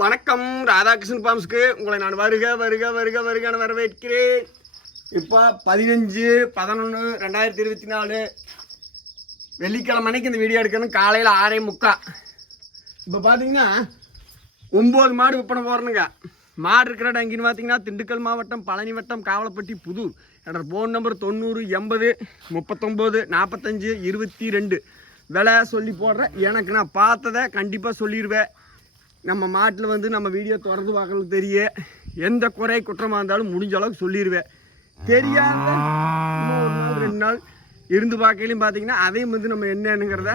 வணக்கம் ராதாகிருஷ்ணன் ஃபார்ம்ஸ்க்கு உங்களை நான் வருக வரவேற்கிறேன். இப்போ 15/11/2024 வெள்ளிக்கிழமை அன்னைக்கு இந்த வீடியோ எடுக்கணும். காலையில் 6:45. இப்போ பார்த்தீங்கன்னா 9 மாடு விற்பனை போகிறனுங்க. மாடு இருக்கிற இடம் எங்கேன்னு பார்த்தீங்கன்னா திண்டுக்கல் மாவட்டம், பழனி வட்டம், காவலப்பட்டி, புதூர். என்னோட ஃபோன் நம்பர் 90 80 39 45 22. விலை சொல்லி போடுறேன். எனக்கு நான் பார்த்ததை கண்டிப்பாக சொல்லிடுவேன். நம்ம மாட்டில் வந்து நம்ம வீடியோ தொடர்ந்து பார்க்கறதுக்கு தெரியும். எந்த குறை குற்றமாக இருந்தாலும் முடிஞ்ச அளவுக்கு சொல்லிடுவேன். தெரியாத இன்னும் 1 நாள் 2 நாள் இருந்து பார்க்கலையும் பார்த்தீங்கன்னா அதையும் வந்து நம்ம என்னங்கிறத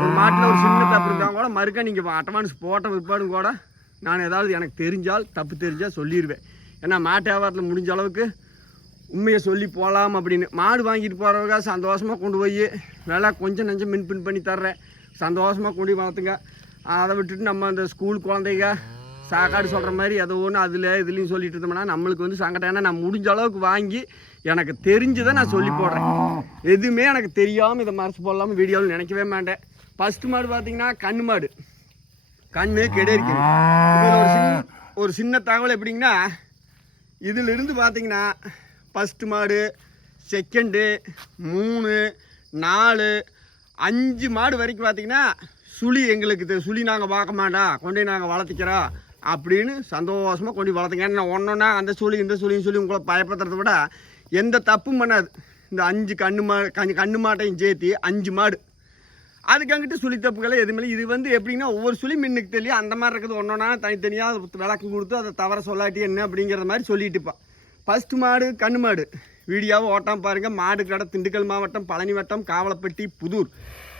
ஒரு மாட்டில் ஒரு சின்ன தப்பு இருந்தால் கூட மறுக்க நீங்கள் அட்வான்ஸ் போட்ட விற்பாடும் கூட நான் ஏதாவது எனக்கு தெரிஞ்சால் தப்பு தெரிஞ்சால் சொல்லிடுவேன். ஏன்னா மாட்டு வியாபாரத்தில் முடிஞ்ச அளவுக்கு உண்மையை சொல்லி போகலாம் அப்படின்னு. மாடு வாங்கிட்டு போகிறவங்க சந்தோஷமாக கொண்டு போய் விலை கொஞ்சம் நஞ்சம் மின் பண்ணி தர்றேன். சந்தோஷமாக கொண்டு போய் வளர்த்துங்க. அதை விட்டுட்டு நம்ம அந்த ஸ்கூல் குழந்தைங்க சாக்காடு சொல்கிற மாதிரி ஏதோ ஒன்று அதில் இதுலேயும் சொல்லிட்டு இருந்தோம்னா நம்மளுக்கு வந்து சங்கடம். ஏன்னா நான் முடிஞ்ச அளவுக்கு வாங்கி எனக்கு தெரிஞ்சதை நான் சொல்லி போடுறேன். எதுவுமே எனக்கு தெரியாமல் இதை மறைச்சி போடலாமல் வீடியோவில் நினைக்கவே மாட்டேன். ஃபஸ்ட்டு மாடு பார்த்தீங்கன்னா கண்ணு மாடு. கண்ணு கிடையாது. இதில் ஒரு சின்ன தகவல் எப்படிங்கன்னா, இதிலிருந்து பார்த்தீங்கன்னா ஃபஸ்ட்டு மாடு, செகண்டு, 3, 4, 5 மாடு வரைக்கும் பார்த்தீங்கன்னா சுழி எங்களுக்கு சுழி நாங்கள் பார்க்க மாட்டோம், கொண்டு நாங்கள் வளர்த்திக்கிறோம் அப்படின்னு சந்தோஷமாக கொண்டு வளர்த்துங்க. ஏன்னா ஒன்றா அந்த சுழி இந்த சுழின்னு சொல்லி உங்களை பயப்படுத்துறத விட எந்த தப்பும் பண்ணாது. இந்த 5 கண்ணு மாட்டையும் சேர்த்து 5 மாடு. அதுக்கு அங்கிட்டு சுழி தப்புகளை எதுவுமே. இது வந்து எப்படின்னா ஒவ்வொரு சுழி மின்னுக்கு தெரியும். அந்த மாதிரி இருக்குது. ஒன்றா தனித்தனியாக விளக்கம் கொடுத்து அதை தவற சொல்லாட்டி என்ன அப்படிங்கிற மாதிரி சொல்லிட்டுப்பான். ஃபஸ்ட்டு மாடு கண்ணு மாடு. வீடியோவை ஓட்டாமல் பாருங்கள். மாடு கடை திண்டுக்கல் மாவட்டம், பழனி வட்டம், காவலப்பட்டி, புதூர்.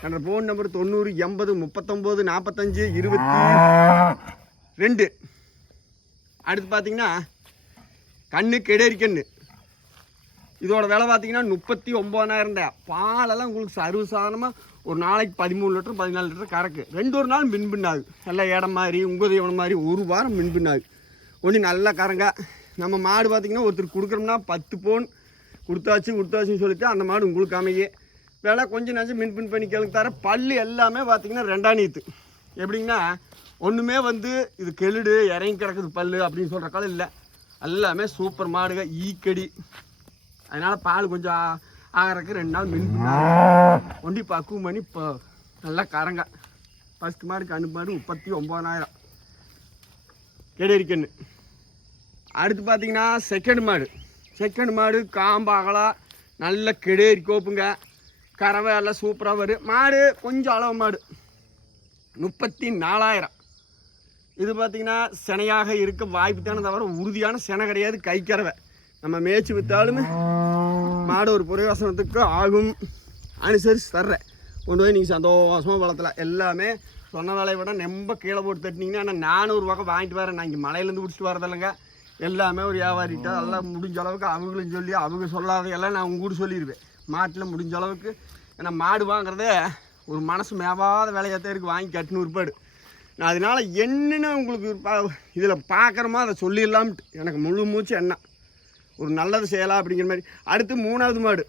என்னோட ஃபோன் நம்பர் 90 80 39 45 22. அடுத்து பார்த்தீங்கன்னா கண்ணு கெடேரி கண்ணு. இதோட விலை பார்த்தீங்கன்னா 39,000. பாலெல்லாம் உங்களுக்கு சர்வசாதாரணமாக ஒரு நாளைக்கு 13 லிட்டர் 14 லிட்டர் கறக்கு. 2 நாள் மின்பின்னாகு. நல்லா இடம் மாதிரி உங்கதேவன மாதிரி 1 வாரம் மின்பின்னாகு. ஒன்று நல்லா கறங்க. நம்ம மாடு பார்த்திங்கன்னா ஒருத்தர் கொடுக்குறோம்னா 10 பவுன் கொடுத்தாச்சுன்னு சொல்லிட்டு அந்த மாடு உங்களுக்கு அமையே. விலை கொஞ்சம் நஞ்சம் மின்பின் பண்ணி கேளுங்க தர. பல் எல்லாமே பார்த்திங்கன்னா 2ஆம் நீத்து. எப்படிங்கன்னா ஒன்றுமே வந்து இது கெளுடு இறங்கி கிடக்குது பல் அப்படின்னு சொல்கிற காலம் இல்லை. எல்லாமே சூப்பர் மாடுங்க. ஈக்கடி. அதனால் பால் கொஞ்சம் ஆகிறதுக்கு 2 நாள் மின்பின் ஒண்டி பக்குவம் பண்ணி இப்போ நல்லா கறங்க. ஃபஸ்ட்டு மாடு கண்ணு மாடு 39,000 கெடேரி கண்ணு. அடுத்து பார்த்தீங்கன்னா செகண்ட் மாடு காம்பு அகலா நல்ல கெடேரி கோப்புங்க. கறவை எல்லாம் சூப்பராக வரும். மாடு கொஞ்சம் அளவு மாடு 34,000. இது பார்த்திங்கன்னா சினையாக இருக்க வாய்ப்பு தானே தவிர உறுதியான சினை கிடையாது. கை கறவை நம்ம மேய்ச்சி விற்றாலுமே மாடு ஒரு பிரயோசனத்துக்கு ஆகும். அனுசரித்து தர்றேன். கொண்டு போய் நீங்கள் சந்தோஷமாக வளர்த்தலாம். எல்லாமே சொன்ன வேலையை விட ரொம்ப கீழே போட்டு தட்டினீங்கன்னா ஆனால் 400 ரூபாய்க்கு வாங்கிட்டு வரேன். நான் இங்கே மலையிலேருந்து பிடிச்சிட்டு வரதில்லைங்க. எல்லாமே ஒரு வியாபாரிகிட்ட எல்லாம் முடிஞ்ச அளவுக்கு அவங்களும் சொல்லி அவங்க சொல்லாதையெல்லாம் நான் உங்க கூட சொல்லிடுவேன். மாட்டில் முடிஞ்ச அளவுக்கு. ஏன்னா மாடு வாங்குறதே ஒரு மனசு மேவாத வேலையாகத்தான் இருக்குது. வாங்கி கட்டினு உருப்பாடு. நான் அதனால் என்னென்னு உங்களுக்கு இதில் பார்க்குறோமோ அதை சொல்லிடலாம்ட்டு எனக்கு முழு மூச்சு என்ன ஒரு நல்லது செய்யலாம் அப்படிங்கிற மாதிரி. அடுத்து 3வது மாடு.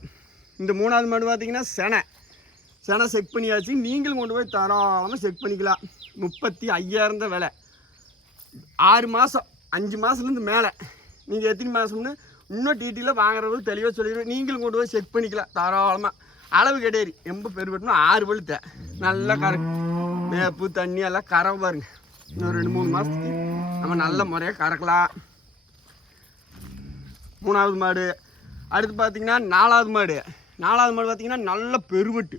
இந்த 3வது மாடு பார்த்திங்கன்னா செனை செக் பண்ணியாச்சு. நீங்களும் கொண்டு போய் தாராளமாக செக் பண்ணிக்கலாம். 35,000 தான் விலை. 6 மாதம் 5 மாதத்துலேருந்து மேலே நீங்கள் எத்தனை மாதம்னு இன்னும் டீட்டெயிலாக வாங்குறது தெளிவாக சொல்லிடுவேன். நீங்களும் கொண்டு போய் செக் பண்ணிக்கலாம் தாராளமாக. அளவு கெடேரி ரொம்ப பெருவெட்டணும். 6 வெளுத்த நல்லா கறக்கு. மேப்பு தண்ணி எல்லாம் கறவை பாருங்க. இன்னும் 2-3 மாதத்துக்கு நம்ம நல்ல முறையாக கறக்கலாம். 3வது மாடு. அடுத்து பார்த்திங்கன்னா 4வது மாடு பார்த்திங்கன்னா நல்ல பெருவெட்டு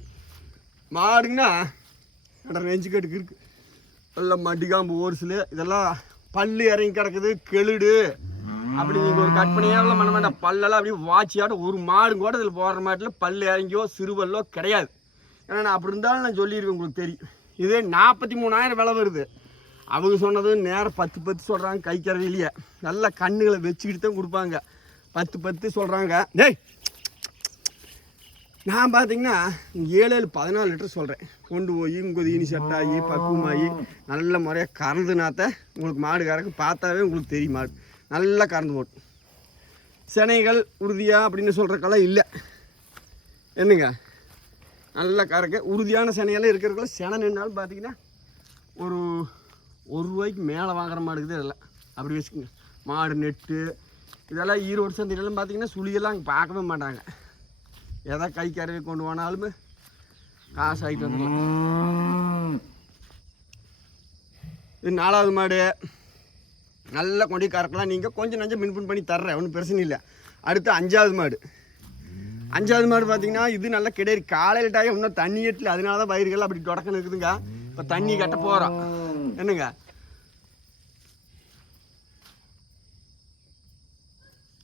மாடுங்கன்னா நெஞ்சு கட்டுக்கு இருக்குது. நல்ல மடிகாம்பு ஓரிசில் இதெல்லாம் பல் இறங்கி கிடக்குது கெளுடு அப்படி நீங்கள் ஒரு கற்பனையாக பண்ண வேண்டாம். பல்லெல்லாம் அப்படியே வாட்சியாட்ட ஒரு மாடு கூட இதில் போடுற மாட்டில் பல் இறங்கியோ சிறுவல்லோ கிடையாது. ஏன்னா நான் அப்படி இருந்தாலும் நான் சொல்லியிருக்கேன். உங்களுக்கு தெரியும். இதே 43,000 விலை வருது. அவங்க சொன்னது நேரம் 10 சொல்கிறாங்க. கை கறவையிலேயே நல்ல கண்ணுகளை வச்சுக்கிட்டு தான் கொடுப்பாங்க. 10 சொல்கிறாங்க. டேய் நான் பார்த்தீங்கன்னா 7-14 லிட்டர் சொல்கிறேன். கொண்டு போய் உங்கள் தீனி செட்டாகி பக்குவமாகி நல்ல முறையாக கறந்துனாத்த உங்களுக்கு மாடு கறக்கு பார்த்தாவே உங்களுக்கு தெரியும். மாடு நல்லா கறந்து போட்டு சினைகள் உறுதியாக அப்படின்னு சொல்கிறக்கெல்லாம் இல்லை. என்னங்க நல்லா கறக்க உறுதியான சினையெல்லாம் இருக்கிறதுக்குள்ள சினை நின்னாலும் பார்த்தீங்கன்னா ஒரு ரூபாய்க்கு மேலே வாங்குற மாடு இருக்குது இதெல்லாம். அப்படி வச்சுக்கோங்க. மாடு நெட்டு இதெல்லாம் ஈரோடு சந்தையிலலாம் பார்த்தீங்கன்னா சுழியெல்லாம் அங்கே பார்க்கவே மாட்டாங்க. எதாவது கை கறவை கொண்டு போனாலுமே காசு ஆகிட்டு வந்துடலாம். இது 4வது மாடு. நல்லா கொண்டு கறக்கலாம். நீங்கள் கொஞ்சம் நஞ்சம் மின்புன் பண்ணி தர்றேன், ஒன்றும் பிரச்சனை இல்லை. அடுத்து 5வது மாடு. 5வது மாடு பார்த்தீங்கன்னா இது நல்லா கிடையாது. காலையில் டைம் இன்னும் தண்ணி எட்டல, அதனால தான் பயிர்கள் அப்படி தொடக்கணும் இருக்குதுங்க. இப்போ தண்ணி கட்ட போகிறோம். என்னங்க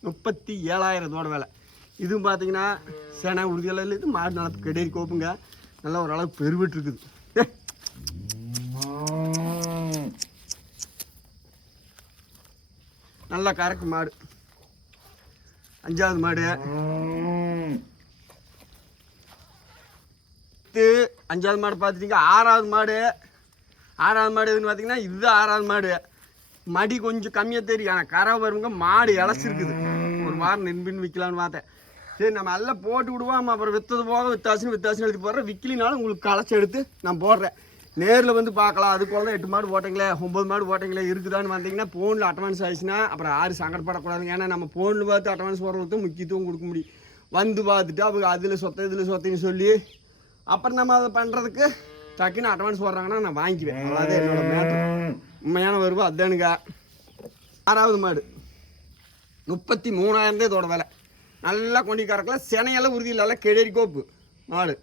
37,000 விலை. இதுவும் பார்த்தீங்கன்னா சேனை உறுதியெல்லாம் இல்லை. இது மாடு நல்லா கிடையாது கோப்புங்க. நல்லா ஓரளவு பெருவிட்டு இருக்குது. நல்லா கறக்கு மாடு. 5வது மாடு. 5வது மாடு பார்த்துட்டீங்க. 6வது மாடு. 6வது மாடு எதுன்னு பார்த்தீங்கன்னா இது 6வது மாடு. மடி கொஞ்சம் கம்மியாக தெரியும், ஆனால் கரை வருங்க. மாடு இலச்சிருக்குது. ஒரு வாரம் நின்பின்னு விற்கலான்னு பார்த்தேன். சரி நம்ம எல்லாம் போட்டு விடுவோம். அப்புறம் விற்றது போக வித்தாசுன்னு எழுதி போடுறேன். விற்கலினாலும் உங்களுக்கு களைச்சி எடுத்து நான் போடுறேன். நேரில் வந்து பார்க்கலாம். அதுக்குள்ள தான் 8 மாடு போட்டிங்களே 9 மாடு போட்டிங்களே இருக்குதான்னு வந்தீங்கன்னா ஃபோனில் அட்வான்ஸ் ஆயிடுச்சுன்னா அப்புறம் யாரும் சங்கடப்படக்கூடாதுங்க. ஏன்னா நம்ம ஃபோனில் பார்த்து அட்வான்ஸ் போடுறதுக்கு முக்கியத்துவம் கொடுக்க முடியும். வந்து பார்த்துட்டு அவங்க அதில் இதில் சொத்தின்னு சொல்லி அப்புறம் நம்ம அதை பண்ணுறதுக்கு டக்குன்னு அட்வான்ஸ் போடுறாங்கன்னா நான் வாங்கிக்குவேன். அதாவது என்னோட மேட்ரு உண்மையான வருவா அதுதானுங்க. 6வது மாடு 33,000 இதோட விலை. நல்லா கொண்டு கறக்கலாம். சினையெல்லாம் உறுதி இல்லை. கிழறி கோப்பு மாடு.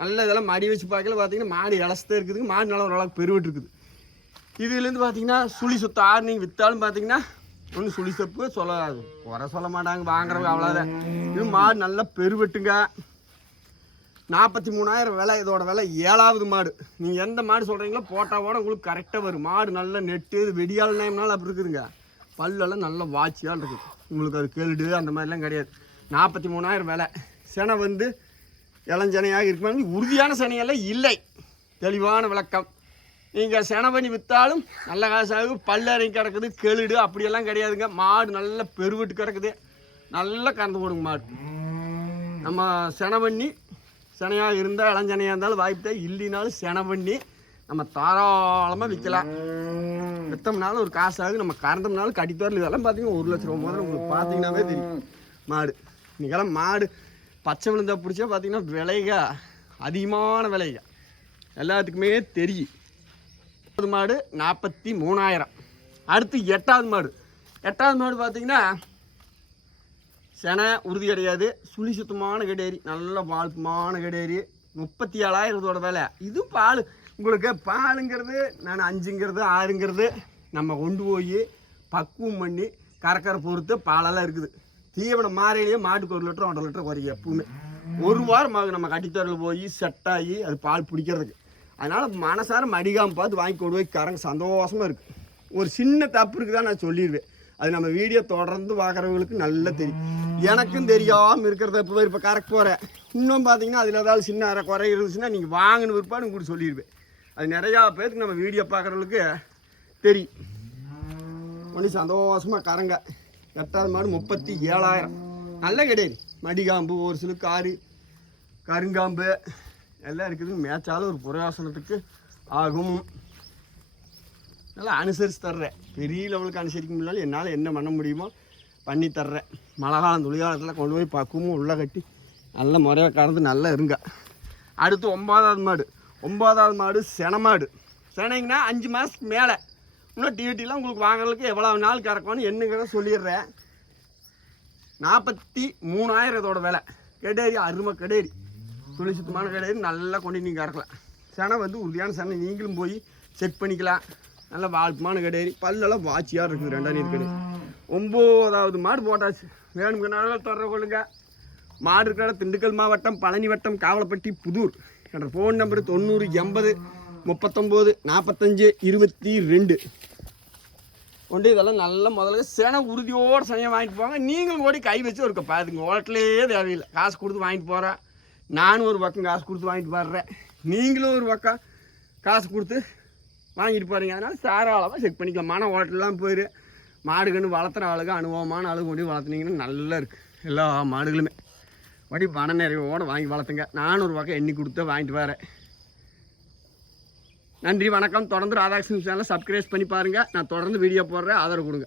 நல்லா இதெல்லாம் மடி வச்சு பார்க்கல பார்த்தீங்கன்னா மாடு இலசத்தான் இருக்குதுங்க. மாடு நல்லா ஓரளவுக்கு பெருவிட்டு இருக்குது. இதுலேருந்து பார்த்தீங்கன்னா சுழி சொத்து ஆறு நீங்கள் விற்றாலும் பார்த்தீங்கன்னா ஒன்றும் சுழி சொப்பு சொல்லாது, குறை சொல்ல மாட்டாங்க வாங்குறவங்க, அவ்வளோதான். இது மாடு நல்லா பெருவெட்டுங்க. 43,000 விலை. இதோட விலை. 7வது மாடு. நீங்கள் எந்த மாடு சொல்கிறீங்களோ போட்டாவோட உங்களுக்கு கரெக்டாக வரும். மாடு நல்லா நெட்டு வெடியால் நேம்னாலும் அப்படி இருக்குதுங்க. பல்லெல்லாம் நல்லா வாட்சியால் இருக்குது. உங்களுக்கு அது கேளுடு அந்த மாதிரிலாம் கிடையாது. 43,000 விலை. செனை வந்து இளஞ்சனையாக இருக்குமே, உறுதியான சனையெல்லாம் இல்லை. தெளிவான விளக்கம். நீங்கள் செனை பண்ணி விற்றாலும் நல்ல காசாகும். பல்லறை கிடக்குது கெளுடு அப்படியெல்லாம் கிடையாதுங்க. மாடு நல்லா பெருவிட்டு கிடக்குது. நல்லா கறந்து போடுங்க மாடு. நம்ம செனை பண்ணி செனையாக இருந்தால் இளஞ்சனையாக இருந்தாலும் வாய்ப்பு இல்லைனாலும் செனை பண்ணி நம்ம தாராளமாக விற்கலாம். விற்றோம்னாலும் ஒரு காசாகும். நம்ம கறந்தோம்னாலும் கட்டித்தோரில் இதெல்லாம் பார்த்தீங்கன்னா 1 லட்ச ரூபா முதல்ல உங்களுக்கு பார்த்தீங்கன்னாவே தெரியும். மாடு இன்றைக்கெல்லாம் மாடு பச்சை விழுந்தா பிடிச்சா பார்த்தீங்கன்னா விலைக அதிகமான விலைக எல்லாத்துக்குமே தெரியும். 8வது மாடு 43,000. அடுத்து 8வது மாடு. 8வது மாடு பார்த்தீங்கன்னா செனை உறுதி கிடையாது. சுழி சுத்தமான கிடையாது. நல்ல வாழ்ப்புமான கிடையாது. 37,000 விலை. இது பால் உங்களுக்கு. பாலுங்கிறது நான் 5ங்கிறது 6ங்கிறது நம்ம கொண்டு போய் பக்குவம் பண்ணி கறக்கரை பொறுத்து பாலெல்லாம் இருக்குது. தீவனம் மாறையிலேயே மாட்டுக்கு 1 லிட்டர் 1.5 லிட்டர் குறையும் எப்பவுமே. 1 வாரம் நம்ம கட்டித்தோரில் போய் செட் ஆகி அது பால் பிடிக்கிறதுக்கு. அதனால் மனசார மடிகாமல் பார்த்து வாங்கி கொண்டு போய் கறங்க சந்தோஷமாக இருக்குது. ஒரு சின்ன தப்பு இருக்குதான் நான் சொல்லிடுவேன். அது நம்ம வீடியோ தொடர்ந்து பார்க்குறவங்களுக்கு நல்லா தெரியும். எனக்கும் தெரியாமல் இருக்கிறத இப்போ கறக்க போகிறேன். இன்னும் பார்த்தீங்கன்னா அதில் ஏதாவது சின்ன அரை குறை இருந்துச்சுன்னா நீங்கள் வாங்கின விற்பான்னு உங்களுக்கு சொல்லிடுவேன். அது நிறையா பேருக்கு நம்ம வீடியோ பார்க்குறவங்களுக்கு தெரியும். ஒன்றும் சந்தோஷமாக கறங்க. 8வது மாடு 37,000. நல்ல கிடையாது. மடிகாம்பு ஒரு சில கருங்காம்பு எல்லாம் இருக்குது. மேய்ச்சாலும் ஒரு புரயோசனத்துக்கு ஆகும். நல்லா அனுசரித்து தர்றேன். பெரிய லெவலுக்கு அனுசரிக்க முடியல. என்னால் என்ன பண்ண முடியுமோ பண்ணி தர்றேன். மழை காலம் துளிகாலத்தில் கொண்டு போய் பக்குவமும் உள்ளே கட்டி நல்ல முறையாக கறந்து நல்லா இருங்க. அடுத்து 9வது மாடு. 9வது மாடு செனை மாடு. செனைங்கன்னா 5 மாதத்துக்கு மேலே. இன்னும் டிவிட்டிலாம் உங்களுக்கு வாங்குறதுக்கு எவ்வளோ நாள் கறக்கணும்னு என்னங்கிறத சொல்லிடுறேன். 43,000 இதோட விலை. கெடேரி அருமை கெடேரி. துளி சுத்தமான கெடேரி நல்லா கொண்டு நீங்கள் கறக்கலாம். செனை வந்து உறுதியான செனை. நீங்களும் போய் செக் பண்ணிக்கலாம். நல்லா வாழ்ப்புமான கெடேரி. பல்லெல்லாம் வாட்சியாக இருக்குது. 2ஆம் நீர் கெடேரி. 9வது மாடு போட்டாச்சு. வேணுங்க நாள் தொடர கொள்ளுங்க. மாடு இருக்கிற திண்டுக்கல் மாவட்டம் பழனி வட்டம் காவலப்பட்டி புதூர். என்ற ஃபோன் நம்பரு 90 80 39 45 22. கொண்டு இதெல்லாம் நல்லா முதல்ல செனை உறுதியோடு சனையாக வாங்கிட்டு போவாங்க. நீங்களும் ஓடி கை வச்சு ஒரு பாருங்க. ஓட்டலையே தேவையில்லை. காசு கொடுத்து வாங்கிட்டு போகிறேன். நானும் ஒரு பக்கம் காசு கொடுத்து வாங்கிட்டு போடுறேன். நீங்களும் ஒரு பக்கம் காசு கொடுத்து வாங்கிட்டு போகிறீங்க. அதனால் தாராளமாக செக் பண்ணிக்கலாம். மன ஓட்டலாம் போயிரு. மாடு கன்று வளர்த்துற ஆளுங்க அனுபவமான ஆளுங்க கொண்டு வளர்த்துனீங்கன்னா நல்லா இருக்குது. எல்லா மாடுகளுமே வடி மன நிறைவோடு வாங்கி வளர்த்துங்க. நானும் ஒரு பக்கம் எண்ணி கொடுத்து வாங்கிட்டு வரேன். நன்றி வணக்கம். தொடர்ந்து ராதாகிருஷ்ணன் சேனலை சப்ஸ்கிரைப் பண்ணி பாருங்கள். நான் தொடர்ந்து வீடியோ போடுறேன், ஆதரவு கொடுங்க.